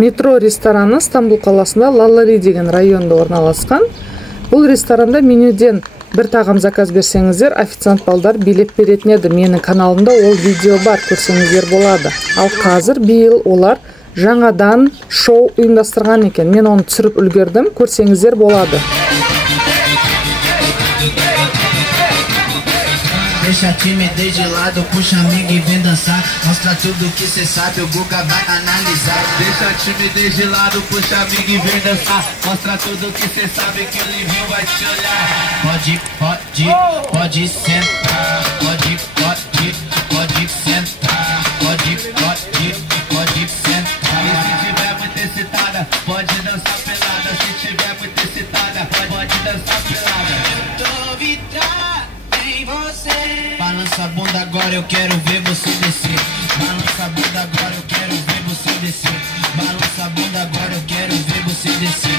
Метро рестораны Стамбул қаласында Лалари деген районда орналасқан. Бұл ресторанда менюден бір тағам заказ берсеңіздер, официант балдар билеп беретін еді. Менің каналымда ол видео бар, көрсеңіздер болады. Ал қазір биыл олар жаңадан шоу ұйымдастырған екен. Мен оны түсіріп үлгердім, көрсеңіздер болады. Deixa a timidez de lado, puxa amiga e vem dançar. Mostra tudo que cê sabe, o Guga vai analisar. Deixa a timidez de lado, puxa amiga e vem dançar. Mostra tudo que cê sabe, que o Livinho vai te olhar. Pode sentar. Pode sentar. Pode sentar. E se tiver muito excitada, pode dançar pelada. Se tiver muito excitada, pode dançar pelada. Eu tô vidrada em você. Balança a bunda agora, eu quero ver você descer. Balança a bunda agora, eu quero ver você descer. Balança a bunda agora, eu quero ver você descer.